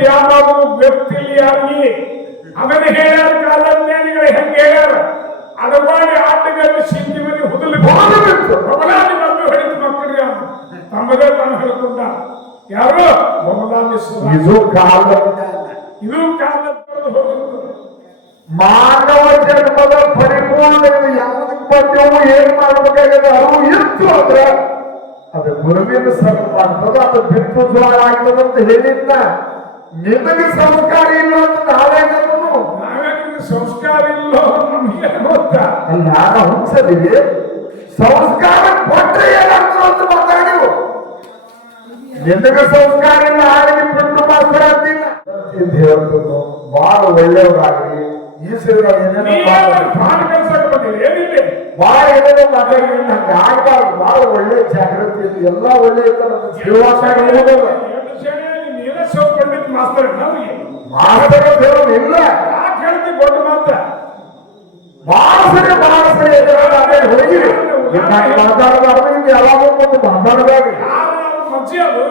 Dam ಆಗುವ ವ್ಯಕ್ತಿಯಾಗಿ ಅದನ್ನು ಹೇಳ್ಯಾರ. ಕಾಲಜ್ಞಾನಿಗಳು ಹೆಂಗೆ ಹೇಳ್ಯಾರ? ಅಡವಾಡಿ ಆಟಗಾರ ಸಿಂಧಿ ಮನೆ ಹುದಲಿ ಹೋಗಬೇಕು ಬಬಲಾದಿ ಮಬ್ಬೆ ಹೊಡಿತು ಮಕ್ಕಳಿಗೆ ತಮ್ಮದೇ ತಾನು ಹೇಳ್ಕೊಂಡ. ಯಾರು? ಬಬಲಾದಿ. ಇದು ಕಾಲ, ಇದು ಕಾಲ ಮಾನವ ಜನ್ಮದ ಪರಿಪೂರ್ಣ ಯಾವುದಕ್ಕೆ ಬಂದೆವು, ಏನ್ ಮಾಡ್ಬೇಕಾಗಿದೆ ಅವು ಇತ್ತು ಅಂದ್ರೆ ಅದು ಗುರುವಿನ ಸರ್ ಮಾಡ್ತದ, ಅದು ಬಿಟ್ಟು ಜ್ವಾಳ ಆಗ್ತದ ಅಂತ ಹೇಳಿದ್ನ. ನಿಮಗೆ ಸಂಸ್ಕಾರ ಇಲ್ಲ ಅಂತ ನಾವೇ ಸಂಸ್ಕಾರ ಇಲ್ಲ ನಮಗೆ ಗೊತ್ತ ಅಲ್ಲ. ಹುಚ್ಚದಿಗೆ ಸಂಸ್ಕಾರ ಕೊಟ್ಟರೆ ಏನಾಗ್ತದ ಅಂತ ಮಾತಾಡಿವು. ನಿಮಗೆ ಸಂಸ್ಕಾರ ಇಲ್ಲ ಆಗಿ ಬಿಟ್ಟು ಮಾತಾಡ್ತಿಲ್ಲ ಅಂತ ಹೇಳ್ತದ. ಬಹಳ ಒಳ್ಳೆಯವರಾಗ್ರಿ. ಈ ಸರಿ ಏನೇನೋ ಬಹಳ ಏನೇನೋ ಮಾತಾಡಿದ್ರೆ ನಂಗೆ ಆಗ್ಬಾರ್ದು. ಬಹಳ ಒಳ್ಳೆ ಜಾಗೃತಿ ಇದೆ, ಎಲ್ಲ ಒಳ್ಳೆ ಇಲ್ಲ. ದೊಡ್ಡ ಮಾತ್ರ ಬಹಳ ಸರಿ ಹೋಗಿ ಮಾತಾಡಬಾರ್ದು. ಇನ್ನು ಯಾವಾಗ ಒಂದು ಮಾತಾಡಬಾರ್ದು. ಮಜ್ಜಿ ಅದು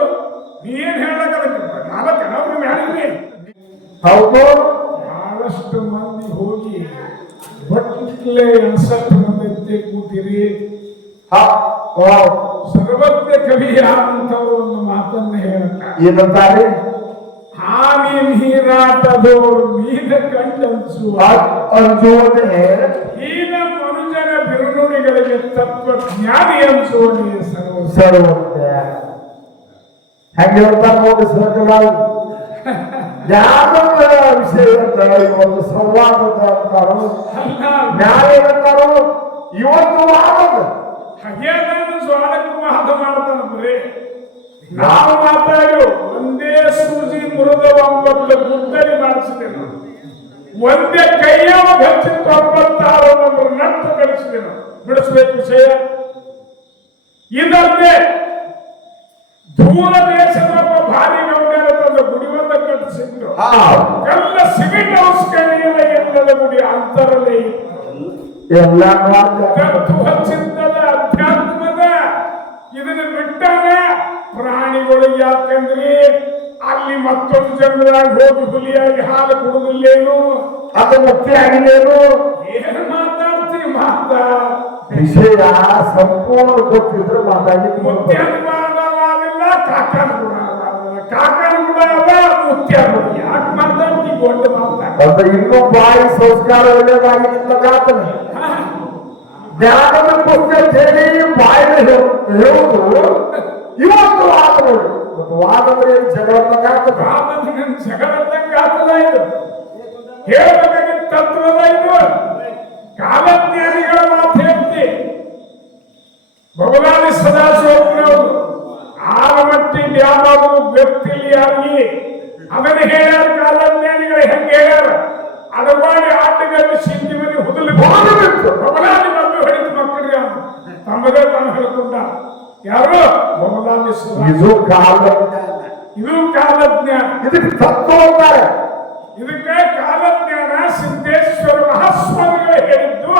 ನೀನ್ ಹೇಳಕ್ಕೆ ನಾಲ್ಕು ಹೇಳಿದ್ರಿ. ಹೌದು, ಬಹಳಷ್ಟು ಮಂದಿ ಹೋಗಿ ಬಟ್ಲೆ ಅನ್ಸಟ್ಟು ಮಂದಿ ಕೂತಿರಿ. ಸರ್ವಜ್ಞ ಕವಿ ಅಂತವ್ರು ಒಂದು ಮಾತನ್ನ ಹೇಳ್ತಾರೆ. ಏನಂತಾರೆ? ಹಾನಿ ನೀರಾಟದವರು ಮೀನ ಕಂಡನ್ಸುವ ಅಂಜುವುದೇ ಹೀನ ಮನುಜನ ಬಿರುನುಡಿಗಳಿಗೆ ತತ್ವಜ್ಞಾನಿ ಅನ್ಸುವನೇ ಸರ್ವಜ್ಞ. ಹೆಂಗೆ ಹೇಳ್ತಾರೆ ನೋಡಿ ಸರ್ಕಲಾಲ್. ಜ್ಞಾನದ ವಿಷಯ ಇವತ್ತು ಸಂವಾದದ ಅಂತಾರೋ, ಜ್ಞಾನ ಏನಂತಾರೋ ಇವತ್ತು ವಾದದ. ಹಾಗೇನಾದ್ರು ಸ್ವಾದಕ್ಕೆ ವಾದ ಮಾಡ್ತಾನ ಬರೀ. ನಾವು ಮಾತಾಡಿ ಒಂದೇ ಸೂಜಿ ಮುರಿದ 9 ಗುದ್ದಲಿ ಮಾಡಿಸಿದೆನು, ಒಂದೇ ಕೈಯವ ಹಚ್ಚಿ 96 ನಟ್ಟು ಕಳಿಸಿದೆನು. ಬಿಡಿಸ್ಬೇಕು ವಿಷಯ ಇದಲ್ಲದೆ ದೂರ ದೇಶದ ಭಾರಿ ಗೌಡ್ಯರ ತಂದ ಗುಡಿಯೊಂದ ಕಟ್ಟಿಸಿದ್ರು. ಎಲ್ಲ ಸಿಮೆಂಟ್ ಹೌಸ್ ಕಣಿಯಲ್ಲ ಎಲ್ಲದ ಗುಡಿ ಅಂತರಲ್ಲೇ ಎಲ್ಲ ಚಿಂತದ ಅಧ್ಯಾತ್ಮದ ಇದನ್ನು ಬಿಟ್ಟಾಗ ಪ್ರಾಣಿಗಳು. ಯಾಕಂದ್ರೆ ಅಲ್ಲಿ ಮತ್ತೊಂದು ಜನರಾಗಿ ಹೋಗಿ ಹುಲಿಯಾಗಿ ಹಾಲು ಕುಡುದಿಲ್ಲೇನು, ಅದು ಮುಖ್ಯ ಆಗಿಲ್ಲೇನು? ಏನು ಮಾತಾಡ್ತೀವಿ? ಮಾತಾ ವಿಷಯ ಸಂಪೂರ್ಣ ಗೊತ್ತಿದ್ರೆ ಮಾತಾಡಿ. ಮುಖ್ಯ ಮಾಡವಾಗಿಲ್ಲ, ಕಾಕನ ಕೂಡ ಕಾಕನ ಕೂಡ ಮುಖ್ಯ. ಯಾಕೆ ಮಾತಾಡ್ತೀವಿ? ದೊಡ್ಡ ಮಾತಾಡ ಇನ್ನೂ ಬಾಯಿ ಸಂಸ್ಕಾರ ಒಳ್ಳೆಯದಾಗಿಲ್ಲ. ಜ್ಞಾನದ ಪುಸ್ತಕ ಹೇಳಿ ಬಾಯಿನ ಹೇಳುವುದು ಇವತ್ತು ವಾದ ನೋಡಿ. ವಾದಂದ್ರೆ ಜಗಳದಂಗ ಆಗ್ತದೆ. ಜಗಳದಂಗ ಆಗ್ತದ. ಇದು ಹೇಳಬೇಕಾದ ತತ್ವದ. ಇದು ಕಾಲಜ್ಞಾನಿಗಳ ಮಾತು ಹೇಳ್ತಿ. ಬಬಲಾದಿ ಸದಾಶಿವರವರು ಆಲಮಟ್ಟಿ ಡ್ಯಾಮ್ ಆಗುವ ವ್ಯಕ್ತಿಯಾಗಿ ಅದನ್ನು ಹೇಳ್ಯಾರ. ಕಾಲಜ್ಞಾನಿಗಳು ಹೆಂಗೆ ಹೇಳ್ಯಾರ? ಅಡವಾಡಿ ಆಟಗಾರ ಸಿಂಧಿ ಮನೆ ಹುದಲಿ ಹೋಗಬೇಕು ಬಬಲಾದಿ ಮಬ್ಬೆ ಹೊಡಿತು ಮಕ್ಕಳಿಗೆ ತಮ್ಮದೇ ತಾನು ಹೇಳ್ಕೊಂಡ. ಯಾರು? ಬಬಲಾದಿ. ಇದು ಕಾಲಜ್ಞಾನ, ಇದು ಕಾಲಜ್ಞಾನ. ಇದಕ್ಕೆ ತತ್ವ ಅಂತಾರೆ. ಇದಕ್ಕೆ ಕಾಲಜ್ಞಾನ ಸಿದ್ದೇಶ್ವರ ಮಹಾಸ್ವಾಮಿಗಳು ಹೇಳಿದ್ದು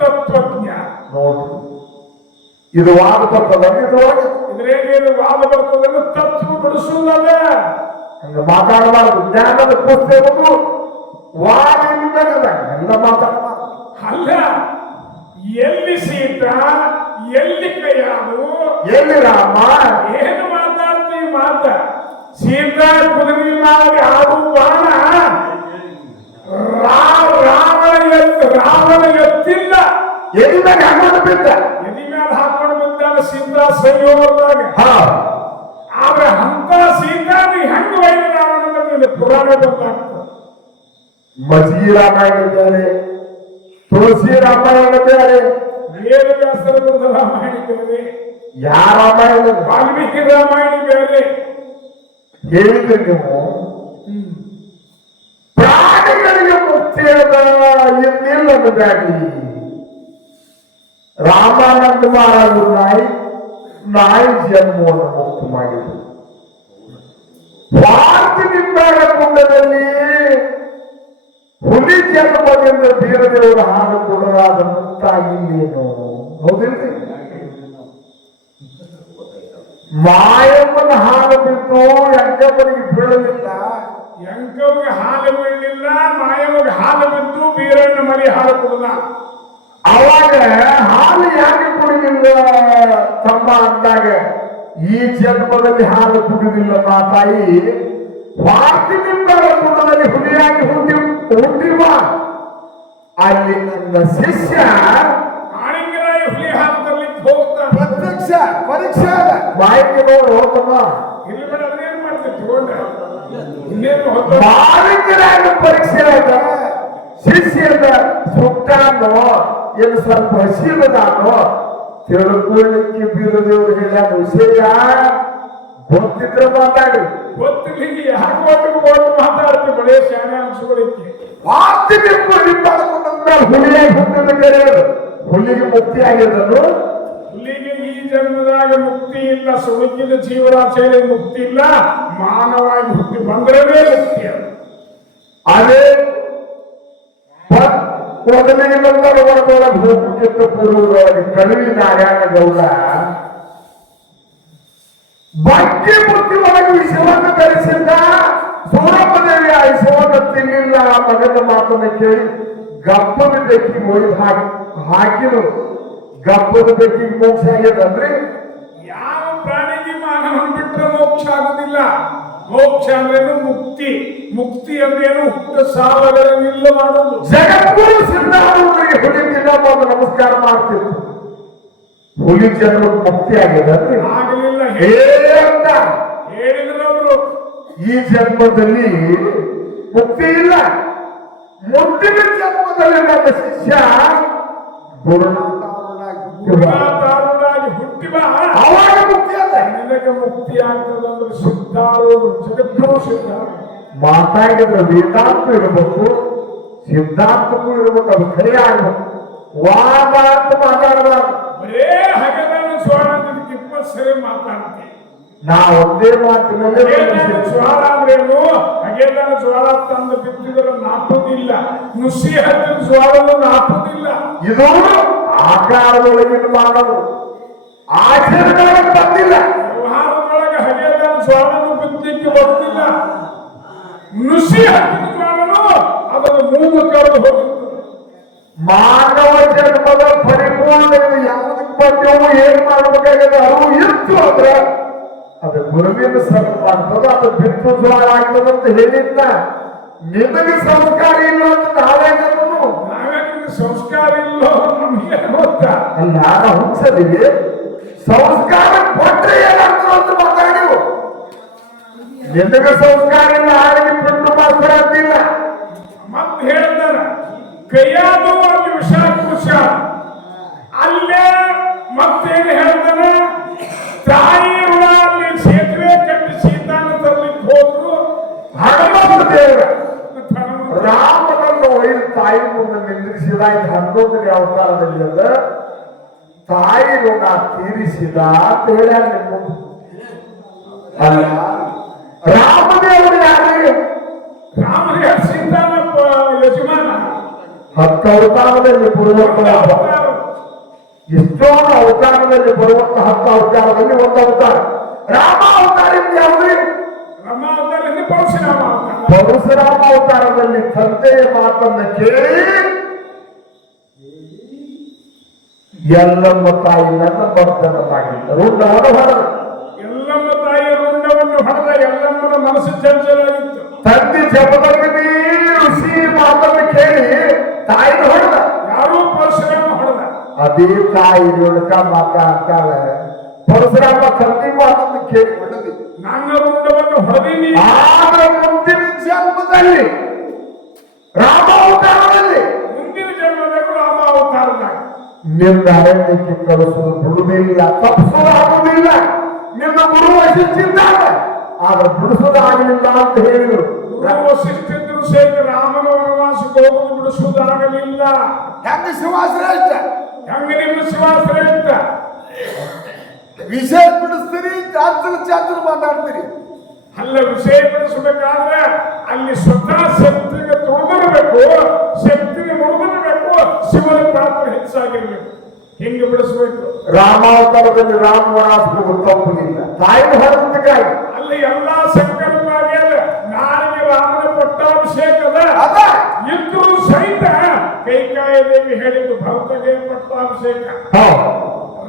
ತತ್ವಜ್ಞಾನ. ನೋಡ್ರಿ, ಇದು ವಾದ ಬರ್ತದ. ಇದ್ರೇನು ವಾದ ಬರ್ತದ? ತತ್ವ ಬಿಡಿಸುವುದಲ್ಲ. ಹಂಗ ಮಾತಾಡಬಾರ್ದು. ಜ್ಞಾನದ ಪುಸ್ತಕವು ವಾದ ಎಲ್ಲ ಮಾತಾಡಬಾರ್ದು. ಅಲ್ಲ, ಎಲ್ಲಿ ಸೀತಾ, ಎಲ್ಲಿ ಕೈಯಾದು, ಎಲ್ಲಿ ರಾಮ? ಏನು ಮಾತಾಡ್ತೀವಿ? ಮಾತ ಸೀತಾ ಕುದುರೆ ಮಾಡಿ ಆಡು ಬಾಣ ರಾವಣ ಎತ್ತಿಲ್ಲ. ಎದಿ ಮೇಲೆ ಹಾಕೊಂಡು ಬಿದ್ದ. ಎದಿ ಮೇಲೆ ಹಾಕೊಂಡು ಬಿದ್ದಾಗ ಸೀತಾ ಸಂಯೋಗದಾಗ. ಆದ್ರೆ ಅಂತ ಸೀತಾ ನೀ ಹೆಂಗ ವೈದ್ಯ ರಾವಣ ಪುರಾಣ ಬಂದಾಗ್ತದೆ. ಮಜ್ಗಿ ರಾಮಾಯಣ ಬೇರೆ, ತುಳಸಿ ರಾಮಾಯಣ ಬೇರೆ, ವೇದವ್ಯಾಸರ ಬರೆದ ರಾಮಾಯಣ ಬೇರೆ, ಯಾವ ರಾಮಾಯಣ? ವಾಲ್ಮೀಕಿ ರಾಮಾಯಣ ಬೇರೆ. ಹೇಳಿದ್ರೆ ನೀವು ಪ್ರಾಣಿಗಳಿಗೆ ಮುಕ್ತಿಯದ ಇನ್ನಿಲ್ಲದ ಬ್ಯಾಡಿ. ರಾಮಾನಂದ ಮಹಾರಾಜರು ನಾಯಿ ಜನ್ಮವನ್ನು ಮುಕ್ತ ಮಾಡಿದರು. ಭಾರತ ನಿಂಬಾಳ ಕುಂಡದಲ್ಲಿ ಹುಲಿ ಜನ್ಮದಿಂದ ಬೀರದೇವರ ಹಾಲು ಕೊಡಲಾದ ಮುಕ್ತಾಗಿಲ್ಲೇನು? ಹೌದಿಲ್ರಿ? ಮಾಯಮ್ಮನ ಹಾಲು ಬಿದ್ದು ಎಂಟಮ್ಮನಿಗೆ ಬೀಳಲಿಲ್ಲ. ಎಂಕವ್ಗೆ ಹಾಲು ಬೀಳಲಿಲ್ಲ, ಮಾಯವ್ಗೆ ಹಾಲು ಬಿದ್ದು ಬೀರಣ್ಣ ಮರಿ ಹಾಲು ಕುಡ್ದ. ಅವಾಗ ಹಾಲು ಯಾಕೆ ಕುಡಿದಿಲ್ಲ ತಮ್ಮ ಅಂದಾಗ, ಈ ಜನ್ಮದಲ್ಲಿ ಹಾಲು ಕುಡಿದಿಲ್ಲ ತಾಯಿ, ವಾರ್ತಿನಿಂದ ಕುಟದಲ್ಲಿ ಹುಲಿಯಾಗಿ ಹುಟ್ಟಿವ ಅಲ್ಲಿ ನನ್ನ ಶಿಷ್ಯ ಆಳಿಂಗರಾಯ ಹುಲಿ ಹಾಲು ತರ್ಲಿಕ್ಕೆ ಹೋಗ್ತಾನೆ. ಪ್ರತ್ಯಕ್ಷ ಪರೀಕ್ಷೆ ಮಾಹಿತಿ ನೋಡು ತಮ್ಮ. ಇಲ್ಲಿ ಬೇಡ ಅದೇನ್ ಮಾಡ್ತೀವಿ ತಗೊಂಡ ಇನ್ನೇನು ಹೊತ್ತು ಮಾಲಿಕರಾಗ ಪರೀಕ್ಷೆ ಅದ, ಶಿಷ್ಯದ ಸುಟ್ಟಾನೋ ಏನು ಸ್ವಲ್ಪ ಹಸಿದದಾನೋ ತಿಳ್ಕೊಳ್ಳಿಕ್ಕೆ ಬೀರದೇವ್ರು ಹೇಳ್ಯಾರ ವಿಷಯ ಗೊತ್ತಿದ್ರೆ ಮಾತಾಡಿ. ಗೊತ್ತಿರ್ಲಿಕ್ಕೆ ಯಾಕೆ ಒಟ್ಟು ಮಾತಾಡ್ತೀವಿ ಬಳೆ ಶಾನೆ ಅನ್ಸ್ಕೊಳ್ಳಿಕ್ಕೆ. ವಾರ್ತೆಗೆ ಹುಲಿಯಾಗಿ ಹುಟ್ಟಿದ ಕರೆಯೋದು, ಹುಲಿಗೆ ಮುಕ್ತಿ ಆಗಿದ್ದನು. ಹುಲಿಗೆ ಈ ಜನ್ಮದಾಗ ಮುಕ್ತಿ ಇಲ್ಲ, ಸುಳುಕಿದ ಜೀವರಾಶಿಯಲ್ಲಿ ಮುಕ್ತಿ ಇಲ್ಲ, ಮಾನವಾಗಿ ಹುಟ್ಟಿ ಬಂದ್ರೆ ಮುಕ್ತಿ ಅದು. ಅದೇ ಮೊದಲಿಗೆ ಒಳಗೊಳಗೆ ಹೋಗುತ್ತಿದ್ದ ಪೂರ್ವದೊಳಗೆ ಕಳುವಿ ನಾರಾಯಣ ಗೌಡ ಭಕ್ತಿ ಬುದ್ಧಿ ಒಳಗೆ ವಿಷವನ್ನು ಧರಿಸಿದ್ದ. ಸೂರಪ್ಪ ದೇವಿ ಆ ವಿಷವನ್ನು ತಿನ್ನಿಲ್ಲ, ಮಗನ ಮಾತನ್ನ ಕೇಳಿ ಗಬ್ಬದ ಬೆಕ್ಕಿಗೆ ಒಯ್ದು ಹಾಕಿದ್ರು. ಗಬ್ಬದ ಬೆಕ್ಕಿಗೆ ಮೋಕ್ಷ ಆಗ್ಯದನ್ರಿ. ಯಾವ ಪ್ರಾಣಿಗೆ ಮಾನವನ್ ಬಿಟ್ಟರೆ ಮೋಕ್ಷ ಆಗುದಿಲ್ಲ. ಮೋಕ್ಷ ಅಂದ್ರೇನು ಮುಕ್ತಿ, ಮುಕ್ತಿ ಅಂದ್ರೇನು ಹುಟ್ಟ ಸಾವುಗಳನ್ನಿಲ್ಲ ಮಾಡೋದು. ಜಗದ್ಗುರು ಸಿದ್ಧಾರೂಢರಿಗೆ ಹುಲಿ ತಿನ್ನಬಹುದು ನಮಸ್ಕಾರ ಮಾಡ್ತಿತ್ತು. ಹುಲಿ ಜನರು ಮುಕ್ತಿ ಆಗ್ಯದನ್ರಿ. ಆಗಲಿಲ್ಲ, ಅಂತ ಹೇಳಿದ್ರು ಅವರು. ಈ ಜನ್ಮದಲ್ಲಿ ಮುಕ್ತಿ ಇಲ್ಲ, ಮುಂದಿನ ಜನ್ಮದಲ್ಲಿ ನನ್ನ ಶಿಷ್ಯ ಗುರುನಾಥಾರೂಢಾಗಿ ಹುಟ್ಟಿ ಬಾ, ಅವಾಗ ಮುಕ್ತಿ ಅಲ್ಲ. ನಿನಗೆ ಮುಕ್ತಿ ಆಗ್ತದಂದ್ರೆ ಸಿದ್ಧಾರೂಢ, ಜಗದ್ಗುರು ಸಿದ್ಧಾರೂಢ ಮಾತಾಡಿದ್ರೆ ವೇದಾಂತ ಇರಬೇಕು, ಸಿದ್ಧಾಂತಕ್ಕೂ ಇರಬೇಕು, ಅದು ಖರೆ ಆಗ್ಬೇಕು. ವಾದ ಅಂತ ಮಾತಾಡಬಾರ್ದು. ಬರೇ ಹಗದಾನ ಸ್ವಾಳ ಅಂತ 20 ಸರಿ ಮಾತಾಡ್ತೀವಿ. ನಾ ಒಂದೇ ಮಾತಿನಲ್ಲಿ ಜ್ವಾಳ ಅಂದ್ರೇನು? ಹಗೇದಾನ ಜ್ವಾಳ ತಂದು ಬಿತ್ತಿದ್ರೆ ನಾಟುವುದಿಲ್ಲ, ನುಸಿ ಹತ್ತಿದ ಜ್ವಾಳನು ನಾಟುವುದಿಲ್ಲ. ಇದು ಆಕಾರದೊಳಗಿನ ಮಾಡೋದು, ಆಚರಣೆಯೊಳಗೆ ಬಂದಿಲ್ಲ. ವ್ಯವಹಾರದೊಳಗೆ ಹಗೇದಾನ ಜ್ವಾಳನು ಬಿತ್ತಲಿಕ್ಕೆ ಬರ್ತಿಲ್ಲ, ನುಸಿ ಹತ್ತಿದ ಜ್ವಾಳನು ಅದರ ಮೂಗು ಕರೆದು ಹೋಗುತ್ತದೆ. ಮಾನವ ಜನ್ಮದ ಪರಿಪೂರ್ಣ ಯಾವುದಕ್ಕೆ ಬಂದೆವು, ಏನ್ ಮಾಡ್ಬೇಕಾಗಿದೆ ಅರಿವು ಇತ್ತು ಅಂದ್ರೆ ಅದು ಗುರುವಿನ ಸರ್ವ ಆಗ್ತದ, ಅದು ಬಿತ್ತು ಜ್ವಾಳ ಆಗ್ತದಂತ ಹೇಳಿದ್ನ. ನಿಮಗೆ ಸಂಸ್ಕಾರ ಇಲ್ಲ ಅಂತ ನಾವೇ ನಾವೇನಿಗೆ ಸಂಸ್ಕಾರ ಇಲ್ಲ ನಮಗೆ ಗೊತ್ತಾ? ಅಲ್ಲ, ನಾವು ಹುಟ್ಟಿಸದಿವಿ, ಸಂಸ್ಕಾರ ಕೊಟ್ಟರೆ ಏನಾಗ್ತದೆ ಅಂತ ಮಾತಾಡಿವು. ನಿಮಗೆ ಸಂಸ್ಕಾರ ಇಲ್ಲ, ಹಾಗೆ ಬಿಟ್ಟು ಮಾಸ್ತರ ಅಂತಿಲ್ಲ. ಮತ್ತೆ ಹೇಳ್ತಾರ ಕೈಯಾದು ಅಲ್ಲಿ ವಿಷಾಕೋಶ, ಅಲ್ಲೇ ಮತ್ತೇನು ಹೇಳ್ತಾನ, ತಾಯಿ ಋಣ ಅಲ್ಲಿ ಸೇತುವೆ ಕಟ್ಟಿ ಸೀತಾನ ತರ್ಲಿಕ್ಕೆ ಹೋದ್ರು. ಹನುಮಂತ ದೇವರ ರಾಮನನ್ನು ಒಯ್ದು ತಾಯಿ ಮುಂದೆ ನಿಂದಿರಿಸಿದ. ಇದು 11ನೇ ಅವತಾರದಲ್ಲಿ ಅದ ತಾಯಿ ಋಣ ತೀರಿಸಿದ ಅಂತ ಹೇಳ್ಯಾರ. ಅಲ್ಲ, ರಾಮದೇವರು ಯಾರಿಗೆ? ರಾಮನಿಗೆ ಸೀತಾನ ಯಜಮಾನ. 10 ಅವತಾರದಲ್ಲಿ ಬರುವಂತ, ಎಷ್ಟೊಂದು ಅವತಾರದಲ್ಲಿ ಬರುವಂತ 10 ಅವತಾರದಲ್ಲಿ ಒಂದು ಅವತಾರ ರಾಮ ಅವತಾರ. ಯಾವ್ದು? ರಾಮ ಅವತಾರ, ಪರಶುರಾಮ ಅವತಾರ. ಪರಶುರಾಮ ಅವತಾರದಲ್ಲಿ ತಂದೆಯ ಮಾತನ್ನ ಕೇಳಿ ಎಲ್ಲಮ್ಮ ತಾಯಿ ನನ್ನ ಮರ್ದನ ಮಾಡಿದ್ದ ರುಂಡವನ್ನು ಹೊಡೆದ. ಎಲ್ಲಮ್ಮ ತಾಯಿ ರುಂಡವನ್ನು ಹೊಡೆದ. ಎಲ್ಲಮ್ಮನ ಮನಸ್ಸು ಚಂಚಲಾಗಿತ್ತು. ತಂದೆ ಜಪದಲ್ಲಿ ಋಷಿ ಮಾತನ್ನು ಕೇಳಿ ತಾಯಿನ ಹೊಡೆದ. ಯಾರು? ಪರಶುರಾಮ ಹೊಡೆದ. ಅದೇ ತಾಯಿ ಒಳಕ ಮಾತಾಡ್ತಾಳೆ. ಪರಶುರಾಮ ತಂದೆ ಮಾತನ್ನು ಕೇಳಿ ಹೊಡೆದಿ. ನನ್ನ ರುಂಡವನ್ನು ಹೊಡೆದೀನಿ. ಆಗ ಮುಂದಿನ ಜನ್ಮದಲ್ಲಿ ರಾಮ ಅವತಾರದಲ್ಲಿ, ಮುಂದಿನ ಜನ್ಮದಲ್ಲೂ ರಾಮ ಅವತಾರದಾಗ ನಿನ್ನ ಅರಣ್ಯಕ್ಕೆ ಕಳಿಸೋದು ಬಿಡುವುದಿಲ್ಲ, ತಪ್ಪಿಸೋದಾಗುವುದಿಲ್ಲ. ನಿನ್ನ ಗುರು ವಶಿಷ್ಠಿದ್ದಾನೆ, ಆದ್ರೆ ಬಿಡಿಸೋದಾಗಲಿಲ್ಲ ಅಂತ ಹೇಳಿದ್ರು. ವಶಿಷ್ಠಿದ್ರು ಸಹಿತ ರಾಮನ ವನವಾಸಕ್ಕೆ ಹೋಗುದು ಬಿಡಿಸುವುದಾಗಲಿಲ್ಲ. ಹೆಂಗ ಶಿವಾಶ್ರೇಷ್ಠ, ಹೆಂಗ ನಿಮ್ಮ ಶಿವಾಶ್ರೇಷ್ಠ ವಿಷಯ ಬಿಡಿಸ್ತೀರಿ, ಚಾತ್ರ ಮಾತಾಡ್ತೀರಿ. ಅಲ್ಲ, ವಿಷಯ ಬಿಡಿಸಬೇಕಾದ್ರೆ ಅಲ್ಲಿ ಸ್ವತಃ ಶಕ್ತಿಗೆ ತೊಡಗಿರಬೇಕು, ಶಕ್ತಿಗೆ ಮುಳುಗಿರಬೇಕು, ಶಿವನ ಪಾತ್ರ ಹೆಚ್ಚಾಗಿರ್ಬೇಕು. ಹಿಂಗೆ ಬಿಡಿಸ್ಬೇಕು. ರಾಮಾವತಾರದಲ್ಲಿ ರಾಮ ವನವಾಸಕ್ಕೆ ತಪ್ಪಲಿಲ್ಲ, ತಾಯಿನ ಹೊರದಕ್ಕಾಗಿ. ಅಲ್ಲಿ ಎಲ್ಲಾ ಸಂಕಲ್ಪವಾಗಿ ನಾಳೆಗೆ ರಾಮನ ದೇವಿ ಹೇಳಿದ್ದು ಭರತಗೆ ಪಟ್ಟಾಭಿಷೇಕ, ಹೌದು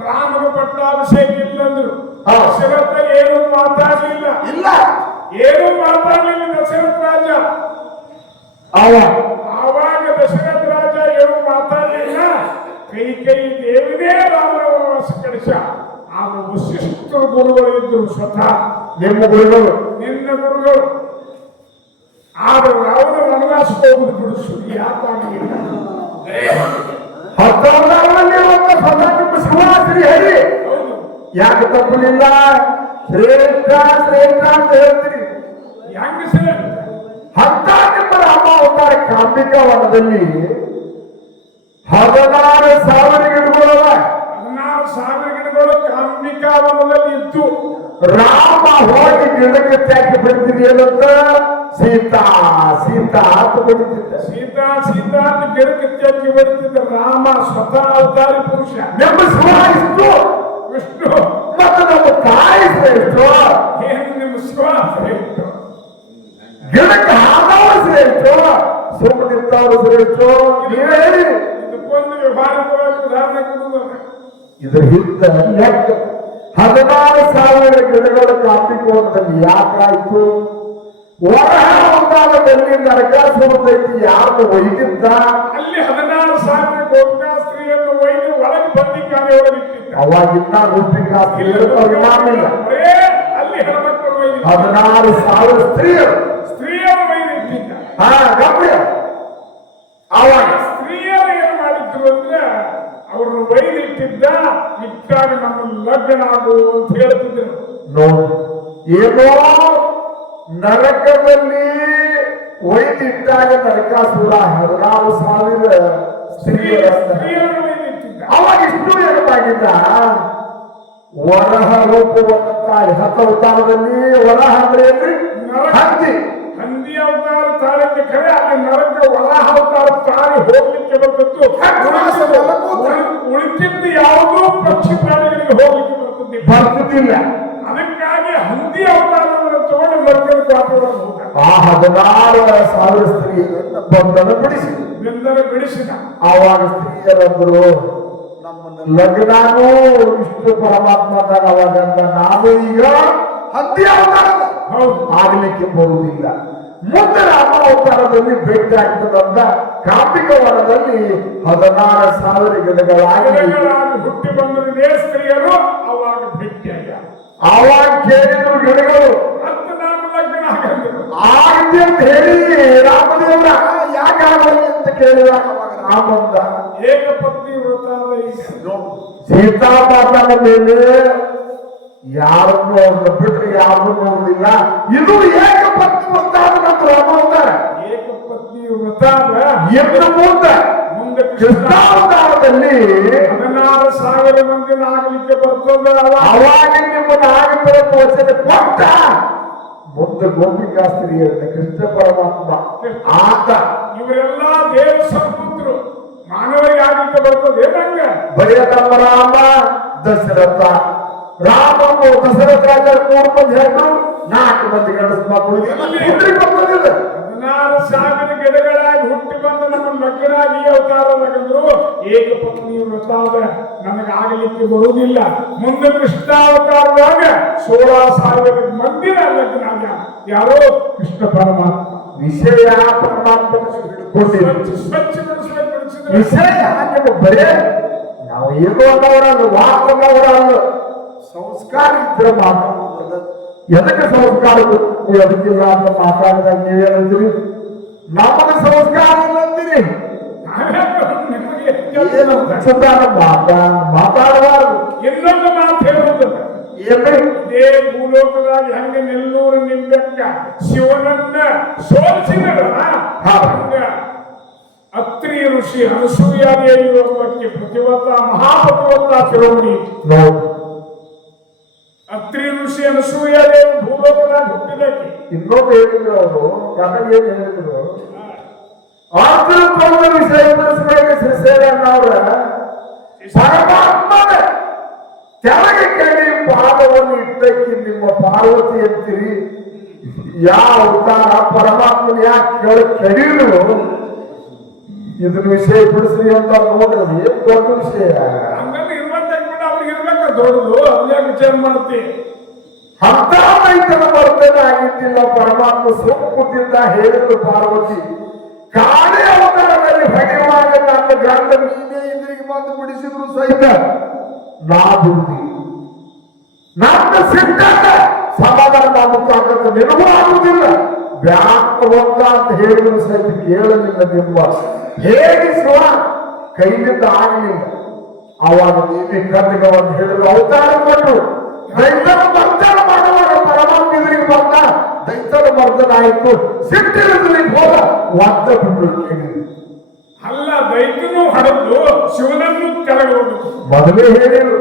ರಾಮನ ಪಟ್ಟಾಭಿಷೇಕ ಇಲ್ಲಂದ್ರು. ಹೌದು. ದಶರಥ ಏನು ಮಾತಾಡಲಿಲ್ಲ, ಇಲ್ಲ ಏನು ಮಾತಾಡಲಿಲ್ಲ ದಶರಥ ರಾಜ. ಆವಾಗ ದಶರಥ ರಾಜ ಏನು ಮಾತಾಡಲಿಲ್ಲ. ಕೈ ದೇವಿನೇ ರಾಮನ ವನವಾಸ ಕಳಿಸ. ಆಗ ವಶಿಷ್ಠ ಗುರುಗಳು ಇದ್ರು, ಸ್ವತಃ ನಿಮ್ಮ ಗುರುಗಳು, ನಿನ್ನ ಗುರುಗಳು. ಆದ್ರೆ ಅವರ ವನವಾಸಕ್ಕೆ ಹೋಗುದು ಬಿಡಿಸು ಯಾಕಾಗಲಿಲ್ಲ. ಸುವಾಸರಿ ಹೇಳಿ ಹೌದು, ಯಾಕೆ ತಪ್ಪಲಿಲ್ಲ? ಶ್ರೇಷ್ಠ ಶ್ರೇಷ್ಠ ಅಂತ ಹೇಳ್ತೀರಿ. ಹೆಂಗ ಸರಿ ಅಂತ ನಿಮ್ಮ ರಾಮ ಅವತಾರ ಕಾಂಬಿಕಾ ವನದಲ್ಲಿ 16,000 ಗಿಡಗಳವ. 16,000 ಗಿಡಗಳು ಕಾಂಬಿಕಾ ವನದಲ್ಲಿ ಇದ್ದು. ರಾಮ ಹೋಗಿ ಗಿಡಕ್ಕೆ ತ್ಯಾಗಿ ಬಿಡ್ತೀನಿ ಏನಂತ ಸೀತಾ ಸೀತಾ ಅಂತ ಬಿಡ್ತಿದ್ದ. ಸೀತಾ ಸೀತಾ ಅಂತ ಗಿಡಕ್ಕೆ ತ್ಯಾಗಿ ಬರುತ್ತಿದ್ದ ರಾಮ ಸ್ವತಃ ಅವತಾರಿ ಪುರುಷ. ನಿಮ್ಮ ಶಿವ ಇಷ್ಟು ವಿಷ್ಣು ಮತ್ತು ನಮ್ಮ ತಾಯಿ ಶ್ರೇಷ್ಠ, ಏನು ನಿಮ್ಮ ಶ್ವಾಸ ಇತ್ತು. ಗಿಡಕ್ಕೆ ಹಾದವರು ಶ್ರೇಷ್ಠ, ಸುಮ್ಮನೆ ನಿಂತವರು ಶ್ರೇಷ್ಠ. ನೀವೇ ಹೇಳಿ. ಇದಕ್ಕೊಂದು ವ್ಯವಹಾರಿಕವಾಗಿ ಉದಾಹರಣೆ ಕೊಡುವುದಲ್ಲ. ಇದ್ರ ಹಿಂದೆ ಲೆಕ್ಕ 16,000 ಗಿಡಗಳ ಕಾಪಿಕೋಣದಲ್ಲಿ ಯಾಕಾಯ್ತು? ಹೊರ ಅವತಾರದಲ್ಲಿ ನರಕಾಸುರದೈತಿ ಯಾರು ಒಯ್ದಿದ್ದ? ಅಲ್ಲಿ 16,000 ಗೋಪಿಕಾಸ್ತ್ರೀಯನ್ನು ಒಯ್ದು ಒಳಗೆ ಬಂದಿಕ್ಕಾನೆಯವರಿಟ್ಟಿದ್ದ. ಅವಾಗಿನ್ನ ಗೋಪಿಕಾಸ್ತ್ರೀ ಪರಿಣಾಮಿಲ್ಲ. ಬರೇ ಅಲ್ಲಿ ಹೆಣ್ಮಕ್ಕಳು ಒಯ್ದು 16,000 ಸ್ತ್ರೀಯರು ಸ್ತ್ರೀಯರು ಒಯ್ದಿಟ್ಟಿದ್ದ. ಗಮ್ಯ. ಅವಾಗ ಸ್ತ್ರೀಯರು ಏನ್ ಮಾಡಿದ್ರು ಅಂದ್ರೆ ಅವ್ರನ್ನ ಒಯ್ದಿಟ್ಟಿದ್ದ. ಇಟ್ಟಾಗ ನಮ್ಮ ಲಗ್ನ ಆಗು ಅಂತ ಹೇಳ್ತಿದ್ರು. ನೋಡು, ಏನೋ ನರಕದಲ್ಲಿ ಒಯ್ದಿಟ್ಟಾಗ ನರಕಾಸುರ 16,000 ಸ್ತ್ರೀಯರ ಸ್ತ್ರೀಯರು ಒಯ್ದಿಟ್ಟಿದ್ದ. ಅವಾಗ ಇಷ್ಟು ಏನಾಗಿದ್ದ? ವರಹ ರೂಪವನ್ನು ತಾಳಿ 10 ಅವತಾರದಲ್ಲಿ ವರಹ ಅಂದ್ರೆ ಏನ್ರಿ? ಹಂದಿ. ಹಂದಿ ಅವತಾರ ತಾಳಿದ್ದ ಖರೆ ಅಲ್ಲಿ ನರಕ ವರಾಹ ಅವತಾರ ತಾಳಿ ಹೋಗ್ಲಿಕ್ಕೆ ಬಂದದ್ದು. ಉಳಿತಿದ್ದು ಯಾವುದೂ ಪಕ್ಷಿ ಪ್ರಾಣಿಗಳಿಗೆ ಹೋಗ್ಲಿಕ್ಕೆ ಬರ್ತಿದ್ದಿಲ್ಲ. ಅದಕ್ಕಾಗಿ ಹಂದಿ ಅವತಾರವನ್ನು ತಗೊಂಡು ನರಕಕ್ಕೆ ವಾತಾವರಣ ಹೋದ. ಆ 16,000 ಸ್ತ್ರೀಯರನ್ನು ಬಂಧನ ಬಿಡಿಸಿ ಬಿಡಿಸಿದ. ಆವಾಗ ಸ್ತ್ರೀಯರಂದ್ರು, ನಮ್ಮನ್ನ ಲಗ್ನಾನು ವಿಷ್ಣು ಪರಮಾತ್ಮದಾಗ ಅವಾಗಂತ ನಾವು ಈಗ ಹಂದಿ ಅವತಾರದ ಹೌದು ಆಗ್ಲಿಕ್ಕೆ ಬರುವುದಿಲ್ಲ. ಮುಂದೆ ರಾಮ ಅವತಾರದಲ್ಲಿ ಭೇಟಿ ಆಗ್ತದಂತ ಕಾಂಬಿಕಾ ವನದಲ್ಲಿ 16,000 ಗಿಡಗಳಾಗಿ ಹುಟ್ಟಿ ಬಂದಿದೆ ಸ್ತ್ರೀಯರು. ಅವಾಗ ಭೇಟಿಯಾಗ ಆವಾಗ ಕೇಳಿದ್ರು ಗಿಡಗಳು, ಮತ್ತು ನಾವು ಲಗ್ನ ಆಗಂದ್ರು. ಆಗಲಿ ಅಂತ ಹೇಳಿ ರಾಮದೇವರ ಯಾಕೆ ಆಗಲಿ ಅಂತ ಕೇಳಿದಾಗ ಅವಾಗ ರಾಮಂದ ಏಕಪತ್ನಿ ವ್ರತದ ಸೀತಾಮಾತನ ಮೇಲೆ ಯಾರನ್ನು ಅವ್ರನ್ನ ಬಿಟ್ಟರೆ ಯಾರನ್ನು ನೋಡುದಿಲ್ಲ. ಇದು ಏಕಪತ್ನಿ ವ್ರತ ಅಂತ ರಾಮ ಅಂತಾರೆ. ಏಕಪತ್ನಿ ವ್ರತದ ಇನ್ನು ಮುಂದೆ ಕೃಷ್ಣಾವತಾರದಲ್ಲಿ 16,000 ಮಂದಿನ ಆಗಲಿಕ್ಕೆ ಬರ್ತದೆ. ಅವಾಗ ನಿಮ್ಮನ್ನ ಆಗುತ್ತದೆ ವಚನ ಕೊಟ್ಟ. ಮುಂದೆ ಗೋಪಿಕಾಸ್ತ್ರೀಯರನ್ನ ಕೃಷ್ಣ ಪರಮಾತ್ಮ ಆತ ಇವರೆಲ್ಲ ದೇವ ಸಂಪುತ್ರು ಮಾನವರಿಗೆ ಆಗಲಿಕ್ಕೆ ಬರ್ತದೆ. ಏನಂಗ ಬರೆಯ ತಮ್ಮ ರಾಮ ದಶರಥ. ರಾಮನು ದಶರಥ ರಾಜ 3 ಮಂದಿ ಹೆಣ್ಣು, 4 ಮಂದಿ ಗಂಡಸ ಮಕ್ಕಳು. 16,000 ಗಿಡಗಳಾಗಿ ಹುಟ್ಟಿ ಬಂದು ನಮ್ಮ ಲಗ್ನಾಗಿ ಅವತಾರದಾಗಂದ್ರು ಏಕಪತ್ನಿ ವ್ರತಾದ ನನಗಾಗಲಿಕ್ಕೆ ಬರುವುದಿಲ್ಲ. ಮುಂದೆ ಕೃಷ್ಣಾವತಾರದಾಗ 16,000 ಮಂದಿನ ಲಗ್ನಾಗ ಯಾರೋ ಕೃಷ್ಣ ಪರಮಾತ್ಮ. ವಿಷಯ ಪರಮಾತ್ಮ ಹಿಡ್ಕೊಂಡಿಲ್ಲ. ಸ್ವಚ್ಛಗೊಳಿಸಬೇಕು. ವಿಷಯ ನಿಮ್ಮ ಬರೇ ನಾವು ಏನೋ ಅನ್ನೋರಲ್ಲ, ವಾಕನ್ನವರಲ್ಲ. ಸಂಸ್ಕಾರ ಇದ್ರೆ ಮಾತಾಡೋದು. ಎದಕ್ಕೆ ಸಂಸ್ಕಾರ ಅದಕ್ಕಿಲ್ಲ ಅಂತ ಮಾತಾಡಿದಾಗ ನೀವೇನಂತೀರಿ? ನಮಗೆ ಸಂಸ್ಕಾರ ಇಲ್ಲ ಅಂತೀರಿ. ಏನು ಮಾತಾಡಬಾರದು. ಇನ್ನೊಂದು ಮಾತು ಹೇಳುತ್ತದೆ. ಇದೇ ಭೂಲೋಕದಾಗ ಹೆಂಗ ನೆಲ್ಲೂರು ನಿಂಬೆಕ್ಕ ಶಿವನನ್ನ ಸೋಲಿಸಿದರಲ್ಲ, ಹಂಗ ಅತ್ರಿ ಋಷಿ ಅನಸೂಯಾದೇವಿ ಒಬ್ಬಕ್ಕೆ ಪ್ರತಿವತ್ತ ಮಹಾಪತಿವತ್ತ ಶಿರೋಮಣಿ. ಅತ್ರಿ ಋಷಿ ಅನಸೂಯಾದೇವಿ ಭೂಲೋಕದಾಗ ಹುಟ್ಟಿದಕ್ಕೆ. ಇನ್ನೊಂದು ಹೇಳಿದ್ರು ಅವರು, ನನಗೆ ಏನ್ ಹೇಳಿದ್ರು? ಆತೃ ವಿಷಯ ತಿಳಿಸಬೇಕು ಶ್ರೀಶೈಲಣ್ಣವ್ರ ಪರಮಾತ್ಮನ ಕೆಳಗೆ ಕಡಿ ಪಾದವನ್ನು ಇಟ್ಟಕ್ಕೆ ನಿಮ್ಮ ಪಾರ್ವತಿ ಅಂತೀರಿ. ಯಾವ ಅವತಾರ ಪರಮಾತ್ಮನ ಯಾಕೆ ಕೆಳಗೆ ಕಡಿದ್ರು? ಇದನ್ನ ವಿಷಯ ಬಿಡಿಸ್ರಿ ಅಂತ ನೋಡ್ರಿ ಏನ್ ದೊಡ್ಡ ವಿಷಯ. ಹಂಗಂದ್ರೆ ಇರ್ಬೇಕಾಗ್ಬಿಟ್ಟು ಅವ್ರಿಗೆ ಇರ್ಬೇಕ ದೊಡ್ಡದು ಅದ್ಯಾಗ ವಿಚಾರ ಮಾಡ್ತಿ. ಅಂತ ರೈತನ ವರ್ತನೆ ಆಗಿದ್ದಿಲ್ಲ. ಪರಮಾತ್ಮ ಸೋಂಕುತ್ತಿದ್ದ ಹೇಳಿದ್ರು ಪಾರ್ವತಿ ಕಾಳಿ ಅವತಾರದಲ್ಲಿ ಭಗವಾಗ ನನ್ನ ಗಂಡ ನೀನೇ ಎದುರಿಗೆ ಬಂದು ಬಿಡಿಸಿದ್ರು ಸಹಿತ ನಾ ದುಡ್ಡಿ ನನ್ನ ಸಿಟ್ಟಾಗ ಸಮಾಧಾನ ಮುಖಾಂತರ ನಿನಗೂ ಆಗುವುದಿಲ್ಲ ಬ್ಯಾಂಕ್ ಹೋಗ್ತ ಅಂತ ಹೇಳಿದ್ರು ಸಹಿತ ಕೇಳಲಿಲ್ಲ. ನಿಮ್ಮ ಹೇಗೆ ಶಿವ ಕೈಯಿಂದ ಆಗಲಿಲ್ಲ. ಅವಾಗ ನೀವೇ ಕರ್ನಿಗ ಒಂದು ಹೇಳಿದ್ರು ಅವತಾರ ಕೊಟ್ಟರು. ರೈತರ ಮರ್ದನ ಮಾಡುವಾಗ ಪರಮಾತ್ಮ ಎದುರಿಗೆ ಬಂದ ರೈತರ ಮರ್ದನ ಆಯ್ತು. ಸಿಟ್ಟಿರಿದ್ರಿಗೆ ಹೋದ ಒದ್ದ ಬಿಟ್ಟು ಕೇಳಿದ್ರು. ಅಲ್ಲ ದೈತ್ಯನು ಹಡದು ಶಿವನನ್ನು ಕೆಳಗೆ ಹೋಗುದು ಮೊದಲೇ ಹೇಳಿದ್ರು.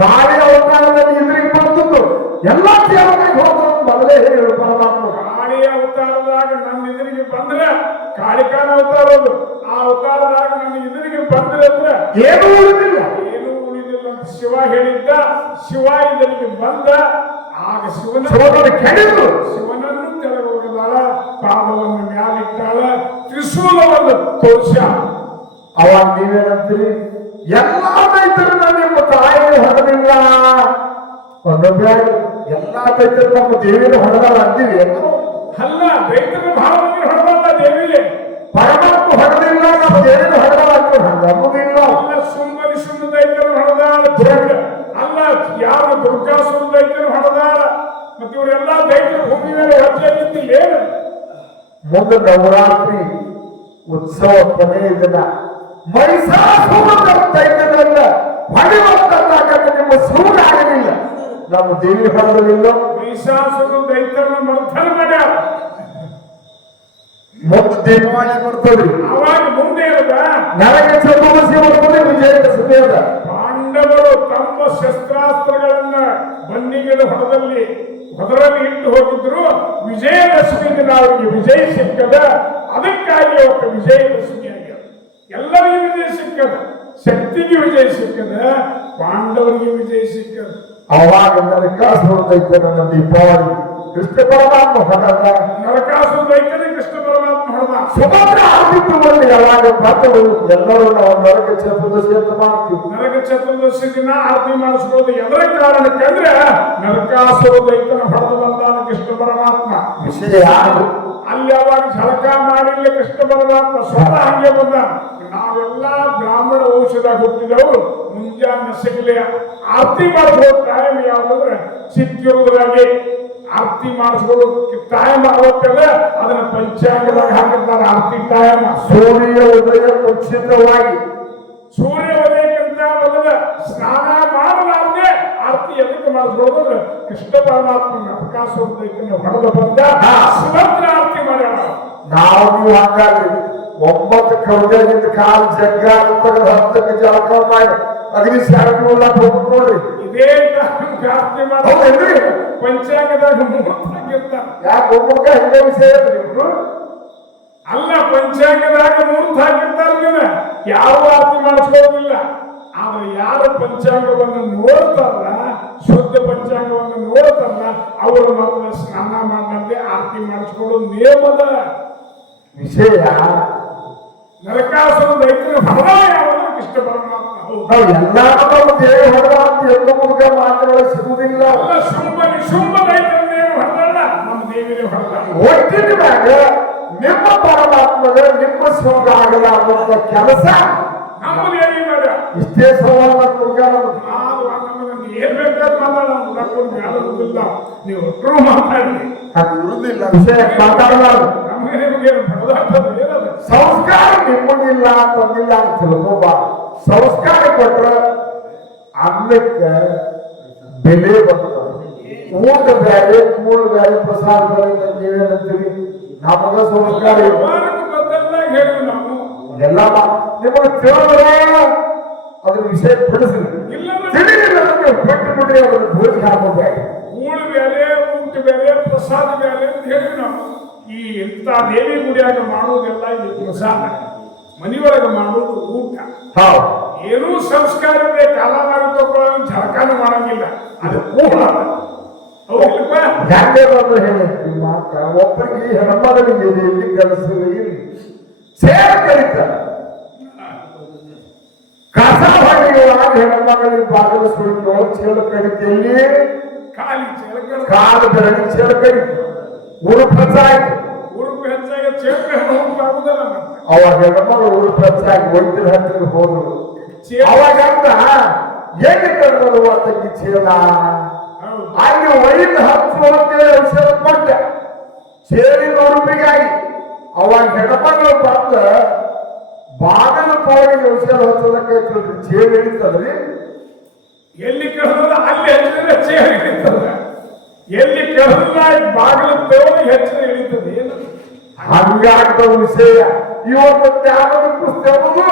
ಕಾಳಿ ಅವತಾರದಲ್ಲಿ ಎದುರಿಗೆ ಬಂದದ್ದು ಎಲ್ಲ ದೇವರಿಗೆ ಹೋದ್ರು ಮೊದಲೇ ಹೇಳಿದ್ರು ಪರಮಾತ್ಮ. ಕಾಳಿಯ ಅವತಾರದಾಗ ನನ್ನ ಎದುರಿಗೆ ಬಂದ್ರೆ ಕಾಳಿಕಾನ ಅವತಾರ ಅದು. ಆ ಅವತಾರದಾಗ ನನ್ನ ಎದುರಿಗೆ ಬಂದ್ರೆ ಅಂದ್ರೆ ಏನೂ ಉಳಿದಿಲ್ಲ. ಏನೂ ಉಳಿದಿಲ್ಲ ಅಂತ ಶಿವ ಹೇಳಿದ್ದ. ಶಿವ ಇದರಿಗೆ ಬಂದ. ಆಗ ಶಿವನನ್ನು ಕೆಡಿದ್ರು. ಶಿವನನ್ನು ಕೆಳಗೆ ಹೋಗದಾಳ. ಪಾದವನ್ನು ಮ್ಯಾಲಿಟ್ಟಾಳ. ತ್ರಿಶೂಲವನ್ನು ತೋರ್ಸ. ಅವಾಗ ನೀವೇನಂತೀರಿ? ಎಲ್ಲಾ ರೈತರನ್ನ ನಿಮ್ಮ ತಾಯಿಗೆ ಹೊಡೆದಿಲ್ಲ ಎಲ್ಲಾ ರೈತರು ನಮ್ಮ ದೇವಿನ ಹೊಡೆದಾಳ ಅಂತೀವಿ. ಅಲ್ಲ ರೈತರ ಬಹಳ ಮಂದಿ ಹೊಡೆದಲ್ಲ ದೇವಿಗೆ. ಪರಮಾತ್ಮ ಹೊಡೆದಿಲ್ಲ ನಮ್ಮ ದೇವಿನ ಹೊಡೆದಾಳ ಅಂತೀವಿ. ಹಂಗಂಬುದಿಲ್ಲ. ಅಲ್ಲ ಸುಮ್ಮನೆ ಸುಮ್ಮನೆ ರೈತರು ಹೊಡೆದಾಳ. ಅಲ್ಲ ಯಾವ ದುರ್ಗಾಸುರ ರೈತರು ಹೊಡೆದಾಳ. ಮತ್ತೆ ಇವರೆಲ್ಲ ರೈತರು ಭೂಮಿ ಮೇಲೆ ಹೆಜ್ಜೆ ಇಟ್ಟಿಲ್ಲ. ಮುಂದೆ ನವರಾತ್ರಿ ಉತ್ಸವ ಕೊನೆಯ ದಿನ ಮೈಸಾಸುರನ್ನ ಹೊಡೆಯುವಂತ ನಿಮ್ಮ ಸೂರ ಆಗಲಿಲ್ಲ. ನಮ್ಮ ದೇವಿ ಹೊಡೆದಲಿಲ್ಲ. ಮೈಸಾಸುರ ರೈತರನ್ನ ಮರ್ಧನ ಮಾಡ್ಯಾರ. ಮುಂದೆ ದೀಪಾವಳಿ ಬರ್ತದ್ರಿ. ಅವಾಗ ಮುಂದೆ ಇರದ ನರಕ ಚತುರ್ದಶಿ ಬರ್ತದೆ. ವಿಜಯದಶಮಿ ಅದ. ಪಾಂಡವರು ತಮ್ಮ ಶಸ್ತ್ರಾಸ್ತ್ರಗಳನ್ನ ಬನ್ನಿಗಳ ಹೊರದಲ್ಲಿ ಇಟ್ಟು ಹೋಗಿದ್ರು. ವಿಜಯದಶಮಿ ದಿನ ಅವರಿಗೆ ವಿಜಯ ಸಿಕ್ಕದ. ಅದಕ್ಕಾಗಿ ಅವತ್ತು ವಿಜಯದಶಮಿ ಆಗ್ಯದ. ಎಲ್ಲರಿಗೂ ವಿಜಯ ಸಿಕ್ಕದ. ಶಕ್ತಿಗೆ ವಿಜಯ ಸಿಕ್ಕದ. ಪಾಂಡವರಿಗೆ ವಿಜಯ ಸಿಕ್ಕದ. ಅವಾಗ ನರಕಾಸುರ ದೈತ್ಯನ ದೀಪಾವಳಿ ಕೃಷ್ಣ ಪರಮಾತ್ಮ ಹೊಡೆದ. ನರಕಾಸುರ ದೈತ್ಯನ ಕೃಷ್ಣ ಪರಮಾತ್ಮ ಹೊಡೆದ. ಸುಭದ್ರ ಆದಿತ್ಯವನ್ನು ಯಾವಾಗ ಬಂದರು ಎಲ್ಲರೂ ನಾವು ನರಕ ಚತುರ್ದಶಿ ಅಂತ ಮಾಡ್ತೀವಿ. ನರಕ ಚತುರ್ದಶಿ ದಿನ ಆರತಿ ಮಾಡಿಸ್ಬೋದು. ಎದರ ಕಾರಣಕ್ಕಂದ್ರೆ ನರಕಾಸುರ ದೈತ್ಯನ ಹೊಡೆದು ಬಂದಾನ ಕೃಷ್ಣ ಪರಮಾತ್ಮ. ವಿಷಯ ಯಾರು? ಅಲ್ಲಿ ಅವಾಗ ಝಳಕ ಮಾಡಿಲ್ಲ ಕೃಷ್ಣ ಪರಮಾತ್ಮ. ಸ್ವತಃ ಹಂಗೆ ಬಂದ. ನಾವೆಲ್ಲ ಬ್ರಾಹ್ಮಣ ವಂಶದಾಗ ಹುಟ್ಟಿದವರು ಮುಂಜಾನೆ ಸಿಗ್ಲಿ ಆರತಿ ಮಾಡಿಸ್ಬೋದು. ಟೈಮ್ ಯಾವ್ದಂದ್ರೆ ಸಿಕ್ಕಿರುವುದಾಗಿ ಆರತಿ ಮಾಡಿಸ್ಬೋದು. ಟೈಮ್ ಆಗುತ್ತಲ್ಲ ಅದನ್ನ ಪಂಚಾಂಗದಾಗ ಹಾಕಿರ್ತಾರೆ. ಆರತಿ ಟೈಮ್ ಸೂರ್ಯ ಉದಯ ಮುಂಚಿತವಾಗಿ ಸೂರ್ಯ ಉದಯಕ್ಕಿಂತ ಮೊದಲ ಸ್ನಾನ ಮಾಡಲಾರ್ದೆ ಆರತಿ ಎದಕ್ಕೆ ಮಾಡಿಸ್ಬೋದು? ಕೃಷ್ಣ ಪರಮಾತ್ಮ ನರಕಾಸುರ ದೈತ್ಯನ ಹೊಡೆದು ಬಂದ. ಸುಭದ್ರ ಆರತಿ ಮಾಡ್ಯಾಳ. ನಾವು ನೀವು ಹಾಗಾಗಿ 9 ಕೌಜದಿಂದ ಕಾಲು ಜಗ್ಗ ತೆಗೆದು 10ಕ್ಕೆ ಜಳಕ ಮಾಡಿ ಅಗ್ನಿ ಶಾರದಿ ಹೋಗ್ಬೇಕು ನೋಡ್ರಿ. ಇದೇ ಆರತಿ ಮಾಡಿ ಪಂಚಾಂಗದಾಗ ಮುಹೂರ್ತ ಹಾಕಿರ್ತಾರ. ಯಾಕೆ ಒಬ್ಬೊಕ್ಕ ಹಿಂದೆ ವಿಷಯ ಇದ್ರು? ಅಲ್ಲ ಪಂಚಾಂಗದಾಗ ಮುಹೂರ್ತ ಹಾಕಿರ್ತಾರ. ಯಾವ ಆರತಿ ಮಾಡಿಸ್ಕೋದಿಲ್ಲ. ಆದ್ರೆ ಯಾರು ಪಂಚಾಂಗವನ್ನು ನೋಡ್ತಾರಲ್ಲ, ಶುದ್ಧ ಪಂಚಾಂಗವನ್ನು ನೋಡ್ತಾರಲ್ಲ, ಅವರು ಮಾತ್ರ ಸ್ನಾನ ಮಾಡದಂತೆ ಆರತಿ ಮಾಡಿಸ್ಕೊಳ್ಳೋದು ನಿಯಮದ ವಿಷಯ. ನರಕಾಸುರ ದೈತ್ಯನ ಫಲ ಯಾವುದು? ಕೃಷ್ಣ ಪರಮಾತ್ಮ. ನಾವು ಎಲ್ಲಾರು ದೇವ ಹೊಡೆದ ಅಂತ ಎಲ್ಲ ಮುಖ ಮಾತುಗಳು ಸಿಗುವುದಿಲ್ಲ. ಅಲ್ಲ ಶುಂಭ ದೈತ್ಯನೇನು ಹೊಡೆದಲ್ಲ, ನಮ್ಮ ದೇವಿನೇ ಹೊಡೆದ. ಒಟ್ಟಿನ ಮ್ಯಾಗ ನಿಮ್ಮ ಪರಮಾತ್ಮದ ನಿಮ್ಮ ಸ್ವಂತ ಆಗಲಾರ್ದಂತ ಕೆಲಸ ನಮ್ಮ ದೇವಿ ಮಾಡ. ಇಷ್ಟೇ ಸವಾಲ ಏನ್ ಬೇಕಾದ್ರೆ ಮಾತಾಡೋದಿಲ್ಲ. ನೀವು ಒಟ್ಟರು ಮಾತಾಡಿ ಅದು ಇರುವುದಿಲ್ಲ. ವಿಷಯ ಮಾತಾಡಬಾರ್ದು. ಸಂಸ್ಕಾರ ನಿಮ್ಮಗಿಲ್ಲ ಅಂತಂದಿಲ್ಲ ಅಂತ ತಿಳ್ಕೋಬಾರ್ದು. ಸಂಸ್ಕಾರ ಕೊಟ್ರ ಅನ್ನಕ್ಕೆ ಬೆಲೆ ಬರ್ತದೆ. ಊಟ ಬೇರೆ, ಕೂಳು ಬೇರೆ, ಪ್ರಸಾದ ಬೇರೆ. ನೀವೇನಂತೀರಿ? ನಮಗ ಸಂಸ್ಕಾರ ಹೇಳಿ ನಾವು ಎಲ್ಲ ನಿಮಗೆ ತಿಳಿದ್ರೆ ಅದ್ರ ವಿಷಯ ಬಿಡಿಸ್ರಿ. ತಿಳಿಲಿಲ್ಲ ಅಂದ್ರೆ ಬಿಟ್ಟು ಬಿಡ್ರಿ. ಅದನ್ನ ಭೋಜಿ ಹಾಕೋಬೇಕು. ಕೂಳು ಬೇರೆ, ಊಟ ಬೇರೆ, ಪ್ರಸಾದ ಬೇರೆ ಅಂತ ಹೇಳಿ ನಾವು ಈ ಇಂಥ ದೇವಿ ಗುಡಿಯಾಗ ಮಾಡುವುದೆಲ್ಲ ಇದು ಪ್ರಸಾದ. ಮನೆಯೊಳಗೆ ಮಾಡುವುದು ಊಟ. ಏನೂ ಸಂಸ್ಕಾರ ಇದೆ. ಕಾಲವಾಗಿ ತಗೊಳ್ಳೋ ಝಳಕಾನ ಮಾಡಂಗಿಲ್ಲ. ಅದು ಕೂಡ ಯಾಕೆ ಬಂದ್ರೆ ಹೇಳಿ ಮಾತ್ರ ಒಬ್ಬರಿಗೆ ಹೆಣ್ಮಗಳಿಗೆ ಕೆಲಸ ಸೇರಿ ಕರೀತಾರೆ. ಇವಾಗ ಹೆಣ್ಮಗಳಿಗೆ ಬಾಗಿಲು ಸುಳಿದು ಚೇಳ ಕಡಿಕೆಯಲ್ಲಿ ಖಾಲಿ ಚೆಲಕಡ ಕಾಲು ಬೆರಳಿ ಚೇಳ ಕಡಿ ಉಡುಪು ಹೆಚ್ಚಾಯ್ತು. ಉಡುಪು ಹೆಚ್ಚಾಗಿ ಚೇಳ ಆಗುದಲ್ಲ ಮತ್ತೆ ಅವಾಗ ಹೆಣ್ಮಗಳು ಉಡುಪು ಹೆಚ್ಚಾಗಿ ವೈದ್ಯರ ಹತ್ತಿರ ಹೋದ್ರು. ಅವಾಗಂತ ಎಲ್ಲಿ ಕರೆದರು ಆತಕ್ಕೆ ಚೇಳ ಹೌದು ಅಲ್ಲಿ ವೈದ್ಯ ಹಚ್ಚು ಅಂತೇಳಿ ಔಷಧ ಕೊಟ್ಟ ಚೇಳಿನ ಉಡುಪಿಗಾಗಿ. ಅವಾಗ ಹೆಣ್ಮಗಳು ಬಂದ ಬಾಗಿಲು ಪೋಳಿಗೆ ಔಷಧ ಹಚ್ಚೋದಕ್ಕೆ ಚೇಳು ಹಿಡಿತದ್ರಿ. ಎಲ್ಲಿ ಕಳೆದ ಅಲ್ಲಿ ಹೆಚ್ಚಿದ್ರೆ ಚೇಳ ಹಿಡಿತದ, ಎಲ್ಲಿ ಕಳೆದ ಬಾಗಿಲು ತೋಳಿ ಹೆಚ್ಚಿನ ಹಿಡಿತದೆ. ಏನು ಹಂಗಾಗ್ತದ ವಿಷಯ. ಇವತ್ತು ತ್ಯಾಗದ ಪುಸ್ತಕವು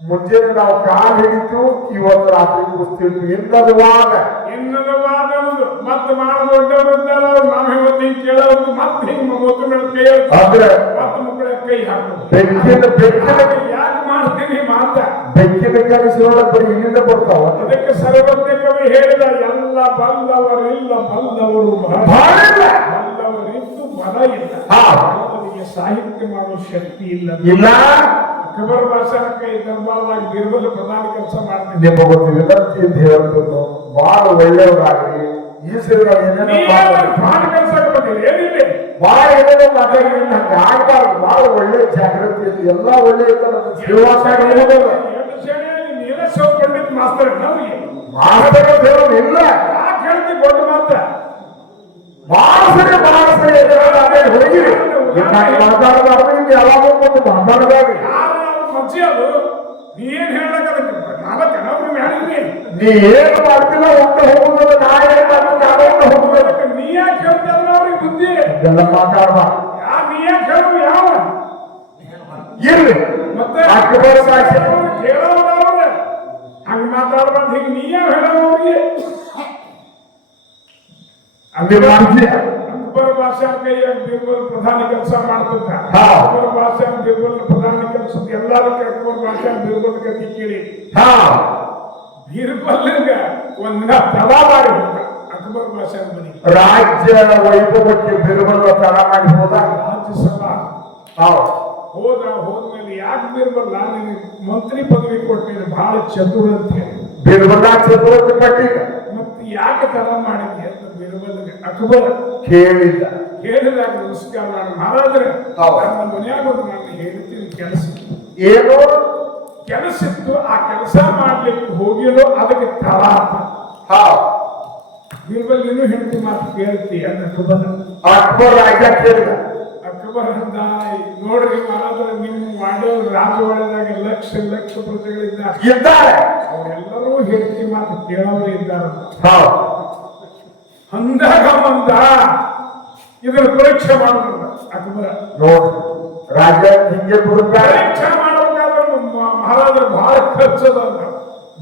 ಮುಂಜಾನೆ ನಾವು ಕಾಲು ಹಿಡಿತು, ಇವತ್ತು ರಾತ್ರಿ ಪುಸ್ತಕ ಇನ್ನದು ವಾದ ಇನ್ನೊಂದು ವಾದವುದು ಮತ್ತೆ ಮಾಡದೊಡ್ಡವರಿದ್ದಾರ ನಾವು ಇವತ್ತು ಹಿಂಗೆ ಕೇಳೋದು ಮತ್ತೆ ಹಿಂಗೆ ಮೊತ್ತ ಮೇಲೆ ಕೈ ಅಂದ್ರೆ ಮತ್ತೆ ಮಕ್ಕಳ ಕೈ ಹಾಕೋದು. ಬೆಕ್ಕಿನ ಯಾಕೆ ಮಾಡ್ತೀನಿ ಮಾತ ಬೆಕ್ಕಿನ ಕೆಲಸ ಬರೀ ಇಲ್ಲಿಂದ ಬರ್ತಾವ. ಅದಕ್ಕೆ ಸರ್ವಜ್ಞ ಕವಿ ಹೇಳಿದ ಎಲ್ಲ ಬಲ್ಲವರಿಲ್ಲ ಬಲ್ಲವರು ಬಾಳಿಲ್ಲ. ಬಲ್ಲವರಿದ್ದು ಬಲ ಇಲ್ಲ, ಹಾ. ಅವರಿಗೆ ಸಾಹಿತ್ಯ ಮಾಡುವ ಶಕ್ತಿ ಇಲ್ಲ. ಇಲ್ಲ ಅಕ್ಬರ್ ಬಾಷಾನ ಕೈ ದರ್ಬಾರ್ದಾಗ ಬೀರ್ಬಲ್ ಪ್ರಧಾನ ಕೆಲಸ ಮಾಡ್ತಿದ್ದೆ. ನಿಮ್ಮ ಒಂದು ವಿನಂತಿ ಅಂತ ಹೇಳ್ತದ್ದು ಬಹಳ ಒಳ್ಳೆಯವರಾಗ್ರಿ. ಈ ಸರಿ ನಾವು ಏನೇನೋ ಪ್ರಧಾನ ಕೆಲಸ ಬಂದಿಲ್ಲ ಏನಿಲ್ಲ ಬಹಳ ಏನೇನೋ ಮಾತಾಡಿದ್ರೆ ಹಂಗೆ ಆಗ್ಬಾರ್ದು. ಬಹಳ ಒಳ್ಳೆ ಜಾಗೃತಿ ಇದೆ, ಎಲ್ಲ ಒಳ್ಳೆ ಸೇವಾ ನೀನೇ ಸೋಪ್ ಪಂಡಿತ್ ಮಾಸ್ತರ್ ನಮಗೆ ಮಾತಾಡೋದು ಇಲ್ಲ. ಯಾಕೆ ಹೇಳ್ತಿ ದೊಡ್ಡ ಮಾತ ಮಾಸರಿ ಹೋಗಿ ಮಾತಾಡಬಾರ್ದು. ಇನ್ನು ಯಾವಾಗ ಒಂದು ಮಾತಾಡಬಾರ್ದು. ಮಜ್ಜಿ ಅದು ನೀ ಏನ್ ಹೇಳಕ್ ಅದಕ್ಕೆ ನಾಲ್ಕು ನಾವು ಹೇಳಿದ್ರಿ ನೀ ಏನು ಮಾಡ್ತಿಲ್ಲ ಉಂಟು ಹೋಗುದು, ನಾ ಏನ್ ಮಾಡ್ಬೇಕು ಹೋಗುದು. ನೀ ಯಾಕೆ ಹೇಳ್ತಲ್ಲ ಅವ್ರಿಗೆ ಬುದ್ಧಿ ಎಲ್ಲ ಮಾತಾಡಬಾರ್ದು. ನೀ ಯಾಕೆ ಹೇಳು ಯಾವ ಇರ್ಲಿ ಮತ್ತೆ ಅಕ್ಬರ್ ಸಾಕ್ಷಿ ಕೇಳೋರವ್ರೆ ಹಂಗ ಮಾತಾಡ್ಬಾರ್ದು. ಹೀಗೆ ನೀ ಯಾವ ಹೇಳೋರಿಗೆ ಹಂಗೆ ಮಾಡ್ತೀಯ. ಅಕ್ಬರ್ ಬಾಷಾ ಕೈಯಾಗ ಬೀರ್ಬಲ್ ಪ್ರಧಾನ ಕೆಲಸ ಮಾಡ್ತಿದ್ದ. ಹಾ. ಅಕ್ಬರ್ ಬಾಷಾ ಬೀರ್ಬಲ್ ಪ್ರಧಾನ ಕೆಲಸ ಎಲ್ಲದಕ್ಕೆ ಅಕ್ಬರ್ ಬಾಷಾ ಬೀರ್ಬಲ್ ಕತಿ ಕೇಳಿ ಹಾ ಬೀರ್ಬಲ್ಗ ಒಂದಿನ ತಡಾ ಮಾಡಿ ಹೋದ ಅಕ್ಬರ್ ಬಾಷಾ ಬನಿ ರಾಜ್ಯ ವೈಭವಕ್ಕೆ ಬಿರುಬಲ್ಲ ತಡ ಮಾಡಿ ಹೋದ. ರಾಜ್ಯಸಭಾ ಹೋದ್ಮೇಲೆ ಯಾಕೆ ಬೀರ್ಬಲ್ಲ ನಿನಗೆ ಮಂತ್ರಿ ಪದವಿ ಕೊಟ್ಟಿದ್ರೆ ಬಹಳ ಚತುರ ಅಂತ ಹೇಳಿ ಬಿರುಬಲ್ಲ ಚತುರತೆ ಪಟ್ಟಿದ್ದ. ಮತ್ತೆ ಯಾಕೆ ತಡ ಮಾಡಿದ್ವಿ ಅಂತ ಬೀರ್ಬಲ್ಗೆ ಅಕ್ಬರ್ ಹೇಳಿದಾಗ ನಮಸ್ಕಾರ ಮಾಡಿ ಮಹಾರಾಜರೇ ನನ್ನ ಮನ್ಯಾಗ ಒಂದು ನಾನು ಹೇಳ್ತೀನಿ ಕೆಲಸ ಏನು ಕೆಲಸ ಇತ್ತು, ಆ ಕೆಲಸ ಮಾಡ್ಲಿಕ್ಕೆ ಹೋಗಿರೋ ಅದಕ್ಕೆ ತಡ ಬೀರ್ಬಲ್ ನೀನು ಹೆಂಡತಿ ಮಾತು ಕೇಳ್ತಿ ಅಂತ ಅಕ್ಬರ್ ರಾಜ ಕೇಳಿದ. ಅಕ್ಬರ್ ಅಂದ ನೋಡ್ರಿ ಮಹಾರಾಜರ ನಿಮ್ಮ ಮಾಡೋ ರಾಜವಾಡದಾಗ ಲಕ್ಷ ಲಕ್ಷ ಪ್ರಜೆಗಳಿದ್ದಾರೆ, ಅವರೆಲ್ಲರೂ ಹೆಂಡತಿ ಮಾತು ಕೇಳೋರು ಇದ್ದಾರೆ. ಅಂದಾಗ ಬಂದ ಇದರ ಪರೀಕ್ಷೆ ಮಾಡೋದಿಲ್ಲ ಅಕ್ಬರ. ನೋಡ್ ರಾಜ ಹಿಂಗೆ ಪರೀಕ್ಷೆ ಮಾಡಬೇಕಾದ್ರೆ ಮಹಾರಾಜರು ಬಹಳ ಖರ್ಚದ ಅಂತ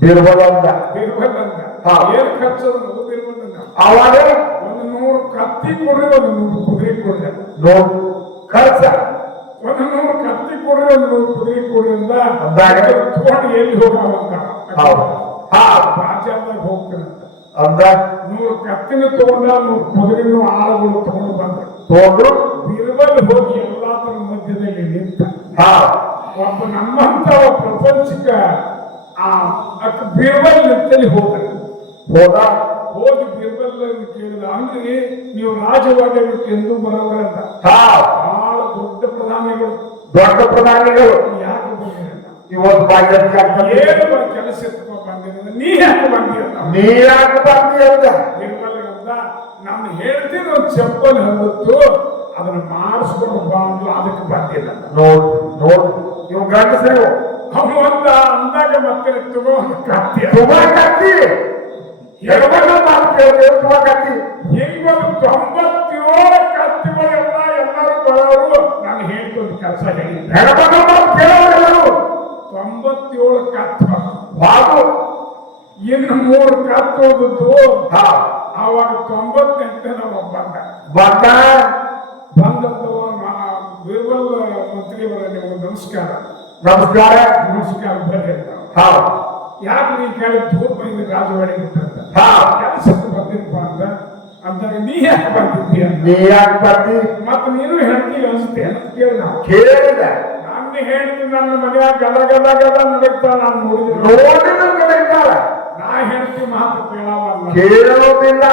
ಬೀರ್ಬಲ್ ಅಂತ ಏನ್ ಖರ್ಚದ ಬೀರ್ಬಲ್ ಅವಾಗ 100 ಕತ್ತಿ ಕೊಡ್ರಿ 100 ಕುದುರೆ ಕೊಡ್ರಿ. ನೋಡ್ ಖರ್ಚ 100 ಕತ್ತಿ ಕೊಡ್ರಿ 100 ಕುದುರೆ ಕೊಡ್ರಿ ಅಂದಾಗ ತಗೊಂಡು ಎಲ್ಲಿ ಹೋಗವಂತ ಬಾಜಾರ್ದಾಗ ಹೋಗ್ತಾನಂತ. ಅಂದ 100 ಕತ್ತಿನ ತಗೊಂಡ 100 ಕುದುರೆನು ಆಳುಗಳು ತಗೊಂಡು ಬಂದ್ರು. ಬೀರ್ಬಲ್ ಹೋಗಿ ಎಲ್ಲಾತರ ಮಧ್ಯದಲ್ಲಿ ನಿಂತ ಒಬ್ಬ ನಮ್ಮಂತ ಪ್ರಪಂಚಕ್ಕ ಬೀರ್ಬಲ್ ನಿಂತಲ್ಲಿ ಹೋಗಿ ಬೀರ್ಬಲ್ ಕೇಳಿದ ಅಂದ್ರೆ ನೀವು ರಾಜವಾಡಳಿತ ಎಂದು ಬರೋರ ಅಂತ ಬಹಳ ದೊಡ್ಡ ಪ್ರಧಾನಿಗಳು ಯಾಕೆ ಬಂದಿರಲ್ಲ ಇವತ್ತು ಏನು ಕೆಲಸ ಬಂದಿರಲ್ಲ ನೀ ಯಾಕೆ ಬಂದಿರಲ್ಲ ಬೀರ್ಬಲ್ ಅಂತ ನಾನು ಹೇಳ್ತೀನಿ ಒಂದು ಚಪ್ಪಲ್ ಹಂಗತ್ತು ಅದನ್ನ ಮಾಡಿಸ್ಕೊಂಡು ಬಂದು ಅದಕ್ಕೆ ಬಂದಿಲ್ಲ. ನೀವು ಗಂಡಸರು ಅವನು ಒಂದ ಅಂದಾಗ ಮತ್ತೆ ತಗೋ ಕತ್ತಿ ಹೆಂಗ್ 97 ಕತ್ತಿಗಳೆಲ್ಲ ಎಲ್ಲರೂ ಬರೋರು ನಾನು ಹೇಳ್ಕೊಂಡು ಕೆಲಸ ಹೇಳಿದ್ದೆ. 97 ಕತ್ತು ಇನ್ನು 3 ಕತ್ತು ಹೋಗುದು. ಆವಾಗ 98 ಬಂದವ ಬೀರ್ಬಲ್ ಮಂತ್ರಿಯವರ ನಿಮಗೆ ನಮಸ್ಕಾರ ಬರ್ರಿ ಯಾಕೆ ನೀ ಕೇಳಿ ದೂರ ಬಂದ ರಾಜವಾಡಿ ಕೆಲಸಕ್ಕೆ ಬಂದಿರಪ್ಪ ಅಂದಾಗ ನೀ ಯಾಕೆ ಬಂದಿದ್ದೀಯ ಬರ್ತಿ ಮತ್ತೆ ನೀನು ಹೇಳ್ತೀವಿ ಅನ್ಸುತ್ತೆ ಅಂತ ಕೇಳಿದ. ನಾನು ನನ್ನ ಹೆಂಡತಿ ನನ್ನ ಮನೆಯಾಗ ಗದ ಗದ ಗದ ನಡೀತಾ ನಾನು ನೋಡಿದ್ರು ನೋಡಿದ್ರೆ ನಡೀತಾಳ ನಾ ಹೆಂಡತಿ ಮಾತು ಕೇಳವಲ್ಲ ಕೇಳೋದಿಲ್ಲ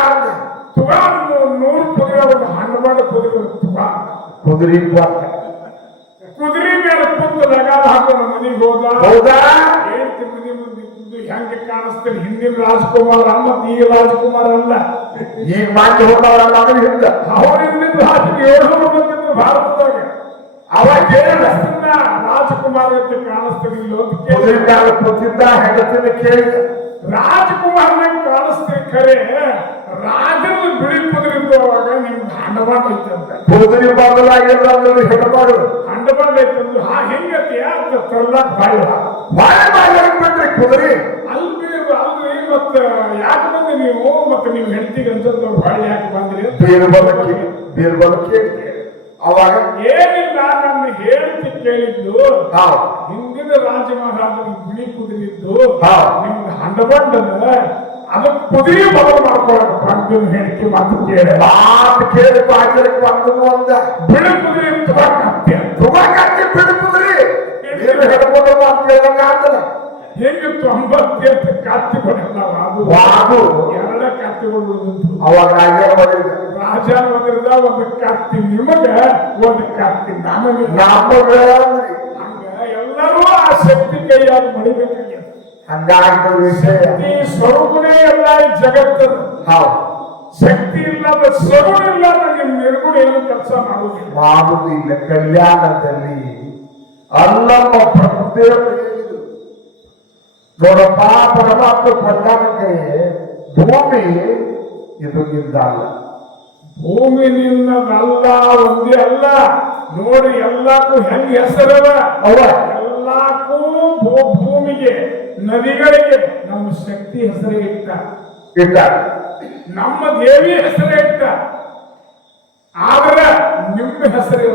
ತುಗ 100 ಕುದುರೆ ಒಂದು ಹಣ್ಣು ಮಾಡಿ ಕುದುರೆ ತುಗ ಕುದುರೆ ಕುದುರೆ ಮೇಲೆ ಕುಂತು ಲಗಾಲ ಹಾಕೋಣ ಮನೆಗೆ ಹೌದಾ ಹೇಳ್ತಿ ಮನೆ ಮುಂದೆ ಕುಂದು ಹೆಂಗೆ ಕಾಣಿಸ್ತೀನಿ ಹಿಂದಿನ ರಾಜ್ಕುಮಾರ ಮತ್ತೆ ಈಗ ರಾಜ್ಕುಮಾರ ಅಲ್ಲ ಈಗ ಮಾಡಿ ಹೋದವರಲ್ಲ ಅಂದ್ರೆ ಹಿಂದ ಅವ್ರ ಹಿಂದಿನ ರಾಜ್ಗೆ 700 ಬಂದಿದ್ರು ಭಾರತದಾಗ ಅವಾಗ ಕೇಳಿಸ್ತಿಲ್ಲ ರಾಜ್ಕುಮಾರ್ ಅಂತ ಕಾಣಿಸ್ತಿರ್ಲಿಲ್ಲ ಅಂತ ಕುದುರೆ ಮೇಲೆ ಕೂತಿದ್ದ ಹೆಂಡತಿನ ಕೇಳಿದ ರಾಜ್ಕುಮಾರ್ನಂಗೆ ಕಾಣಿಸ್ತೀವಿ ಖರೆ ರಾಜನ ಬಿಳಿ ಕುದುರೆ ಅವಾಗ ನಿಮ್ಗೆ ಹಂಡಬಾಂಡ್ ಐತಂತ ಕುದುರೆ ಬದಲಾಗಿಲ್ಲ ಅಂದ್ರೆ ಹೆಣ್ಮಾಡು ಹಂಡಬಾಂಡ್ ಐತಂದ್ರು ಹೆಂಗತಿ ಅಂತ ತರ್ಲಾಕ್ ಬಾಯಿ ಬಿಟ್ರಿ ಕುದುರೆ ಅಲ್ರಿ ಮತ್ತ ಯಾಕೆ ಬಂದ್ರಿ ನೀವು ಮತ್ತೆ ನೀವು ಹೆಂಡತಿಗೆ ಅನ್ಸತ್ತವ್ರು ಬಾಯಿ ಯಾಕೆ ಬಂದ್ರಿ ಅಂತ ಬೀರ್ಬಲಕ್ಕೆ ಅವಾಗ ಏನಿಲ್ಲ ನನ್ನ ಹೇಳ್ತಿ ಕೇಳಿದ್ದು ಹಿಂದಿನ ರಾಜ ಮಹಾರಾಜರು ಬಿಳಿ ಕುದುರೆ ಇದ್ದು ನಿಮ್ಗೆ ಹಂಡಬಂಡದ ಅದಕ್ಕೆ ಕುದುರೆ ಬದಲು ಮಾಡ್ಕೊಳಕ್ ಬಂದು ಹೇಳ್ತಿ ಮಾತು ಕೇಳಿ ಬಾಜರಕ್ಕೆ ಬಂದು ಅಂತ ಬಿಳಿ ಕುದುರೆ ತುಗಾಕತ್ತಿ ಬಿಳಿ ಕುದುರೆ ಹಿಡ್ಕೊಂಡು ಕೇಳಂಗ ಆಗ್ತದ ಹೆಂಗೆ 98 ಕತ್ತಿಗಳಲ್ಲ ವಾದು ಎರಡ ಕತ್ತಿಗಳು ಅವಾಗ ರಾಜ ಒಂದ್ರದ ಒಂದು ಕತ್ತಿ ನಿಮಗ ಒಂದು ಕತ್ತಿ ನಮಗೆ ಹಂಗ ಎಲ್ಲರೂ ಆ ಶಕ್ತಿ ಕೈಯಾಗ ಮಡಿಬೇಕಾಗ್ಯದ ಹಂಗಾಗ್ತದ ವಿಷಯ ಶಕ್ತಿ ಸ್ವರೂಪನೇ ಎಲ್ಲ ಈ ಜಗತ್ತದ ಶಕ್ತಿ ಇಲ್ಲದ ಸ್ವರೂಪ ಇಲ್ಲದ ನಿಮ್ ನಿರ್ಗುಣ ಏನು ಕೆಲಸ ಮಾಡುವುದಿಲ್ಲ ಕಲ್ಯಾಣದಲ್ಲಿ ಅಲ್ಲಮ್ಮ ಪ್ರಭುದೇವರು ಹೇಳಿದ್ರು ನೋಡಪ್ಪ ಪರಮಾತ್ಮ ಕೊಟ್ಟಾನಕ್ಕೆ ಭೂಮಿ ಇದು ನಿಂದಲ್ಲ ಭೂಮಿ ನಿನ್ನದಲ್ಲ ಒಂದೇ ಅಲ್ಲ ನೋಡಿ ಎಲ್ಲಕ್ಕೂ ಹೆಂಗ್ ಹೆಸರವ ಎಲ್ಲಕ್ಕೂ ಭೂಮಿಗೆ ನದಿಗಳಿಗೆ ನಮ್ಮ ಶಕ್ತಿ ಹೆಸರೇ ಇಟ್ಟ ನಮ್ಮ ದೇವಿ ಹೆಸರೇ ಇಟ್ಟ ಆದ್ರೆ ನಿಮ್ಮ ಹೆಸರು